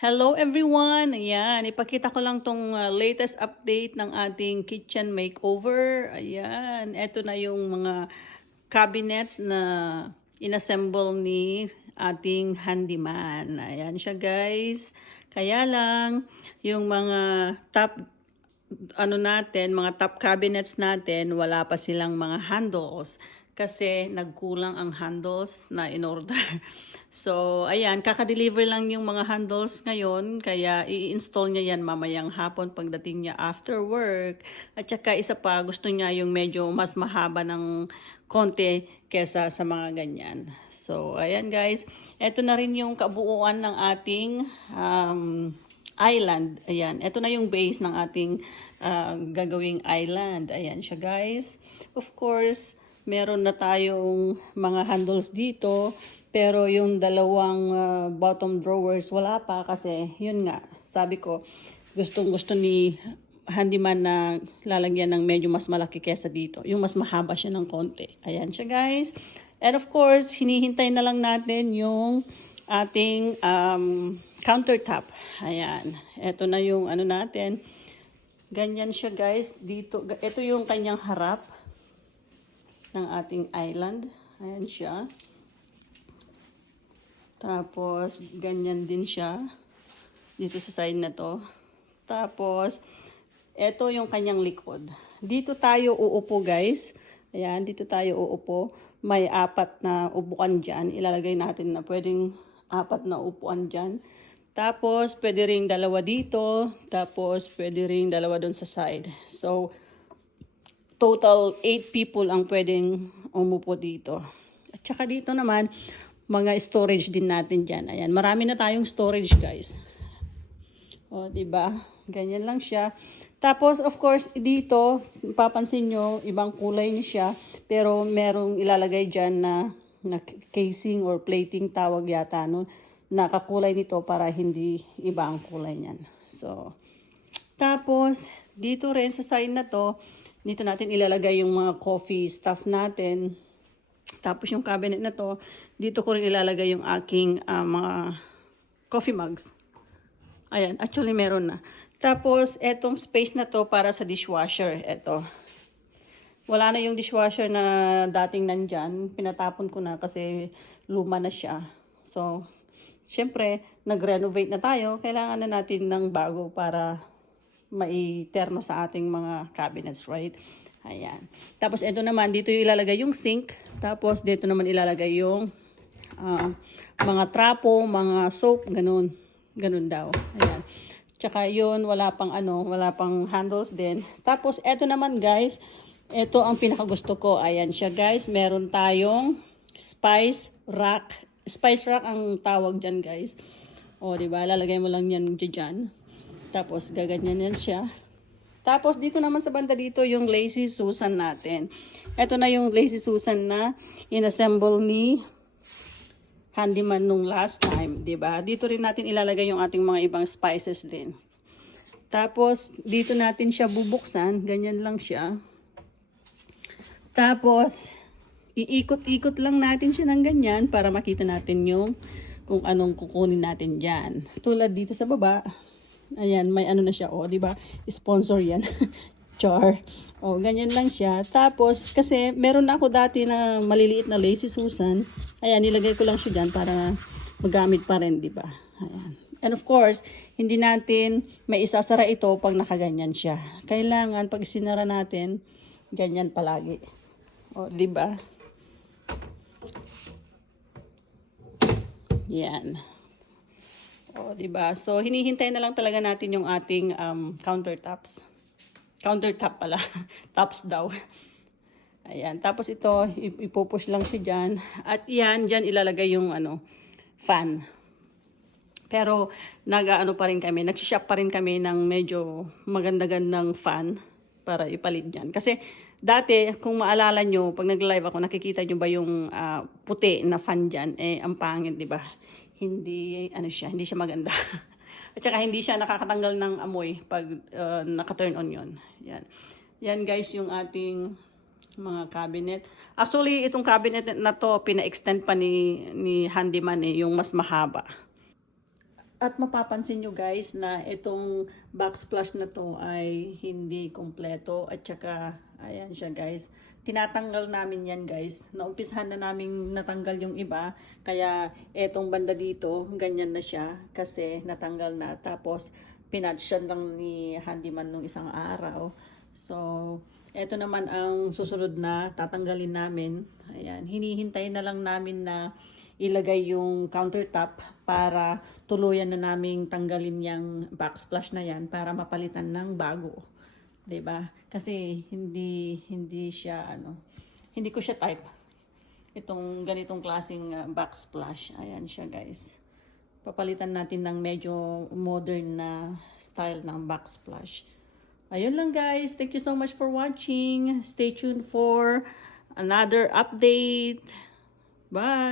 Hello everyone! Ayan, ipakita ko lang tong latest update ng ating kitchen makeover. Ayan, eto na yung mga cabinets na inassemble ni ating handyman. Ayan siya guys. Kaya lang, yung mga top mga top cabinets natin, wala pa silang mga handles kasi nagkulang ang handles na in order. So, ayan, kaka-deliver lang yung mga handles ngayon, kaya i-install niya yan mamayang hapon pagdating niya after work. At saka isa pa, gusto niya yung medyo mas mahaba ng konti kesa sa mga ganyan. So, ayan guys, eto na rin yung kabuuan ng ating island. Ayan, ito na yung base ng ating gagawing island. Ayan siya guys. Of course, meron na tayong mga handles dito. Pero yung dalawang bottom drawers, wala pa kasi yun nga, sabi ko, gustong gusto ni handyman na lalagyan ng medyo mas malaki kesa dito. Yung mas mahaba siya ng konti. Ayan siya guys. And of course, hinihintay na lang natin yung ating countertop. Ayan. Ito na yung ano natin. Ganyan siya guys. Dito, ito yung kanyang harap ng ating island. Ayan siya. Tapos, ganyan din siya. Dito sa side na to. Tapos, ito yung kanyang likod. Dito tayo uupo guys. Ayan, dito tayo uupo. May 4 na upuan dyan. Ilalagay natin na pwedeng 4 na upuan dyan. Tapos, pwede ring 2 dito. Tapos, pwede ring 2 doon sa side. So, total 8 people ang pwedeng umupo dito. At saka dito naman, mga storage din natin dyan. Ayan, marami na tayong storage guys. O, diba? Ganyan lang siya. Tapos, of course, dito, papansin nyo, ibang kulay niya siya. Pero, merong ilalagay dyan na casing or plating tawag yata nun. Nakakulay nito para hindi iba ang kulay niyan. So, tapos, dito rin sa side na to, dito natin ilalagay yung mga coffee stuff natin. Tapos yung cabinet na to, dito ko rin ilalagay yung aking mga coffee mugs. Ayan, actually meron na. Tapos, etong space na to para sa dishwasher. Eto. Wala na yung dishwasher na dating nandyan. Pinatapon ko na kasi luma na siya. So, syempre, nag-renovate na tayo. Kailangan na natin ng bago para maiterno sa ating mga cabinets, right? Ayan. Tapos, ito naman, dito yung ilalagay yung sink. Tapos, dito naman ilalagay yung mga trapo, mga soap, ganun. Ganun daw. Ayan. Tsaka yun, wala pang handles din. Tapos, ito naman guys, ito ang pinakagusto ko. Ayan siya guys. Meron tayong spice rack. Spice rack ang tawag dyan guys. O, diba? Lalagay mo lang yan dyan. Tapos, gaganyan yan siya. Tapos, dito naman sa banda dito, yung Lazy Susan natin. Ito na yung Lazy Susan na inassemble ni handyman nung last time, diba? Dito rin natin ilalagay yung ating mga ibang spices din. Tapos, dito natin siya bubuksan. Ganyan lang siya. Tapos, iikot-ikot lang natin siya ng ganyan para makita natin yung kung anong kukunin natin dyan. Tulad dito sa baba. Ayan, may ano na siya, oh, 'di ba? Sponsor 'yan. Char. Oh, ganyan lang siya. Tapos kasi meron na ako dati na maliliit na Lazy Susan. Ayan, nilagay ko lang siya diyan para magamit pa rin, 'di ba? Ayan. And of course, hindi natin may isasara ito pag nakaganyan siya. Kailangan pag sinara natin, ganyan palagi. Oh, 'di ba? Yan. O, diba? So, hinihintay na lang talaga natin yung ating countertops. Countertop pala. Tops daw. Ayan. Tapos ito, ipupush lang siya dyan. At yan, dyan ilalagay yung fan. Pero, nag-ano pa rin kami, nag-shop pa rin kami ng medyo maganda-gandang fan para ipalit dyan. Kasi, dati, kung maalala nyo, pag nag-live ako, nakikita nyo ba yung puti na fan dyan? Eh, ang pangit, diba? Hindi siya maganda. At saka hindi siya nakakatanggal ng amoy pag naka-turn on yon. Yan. Yan guys yung ating mga cabinet. Actually, itong cabinet na to, pina-extend pa ni handyman yung mas mahaba. At mapapansin nyo guys na itong backsplash na to ay hindi kompleto at saka ayan siya guys. Tinatanggal namin yan guys. Naumpisahan na namin natanggal yung iba. Kaya etong banda dito ganyan na siya kasi natanggal na. Tapos pinatsyan lang ni handyman nung isang araw. So eto naman ang susunod na tatanggalin namin. Ayan, hinihintay na lang namin na ilagay yung countertop para tuluyan na naming tanggalin yung backsplash na yan para mapalitan ng bago. 'Di ba? Kasi hindi siya hindi ko siya type. Itong ganitong klaseng backsplash. Ayan siya, guys. Papalitan natin ng medyo modern na style ng backsplash. Ayun lang guys. Thank you so much for watching. Stay tuned for another update. Bye!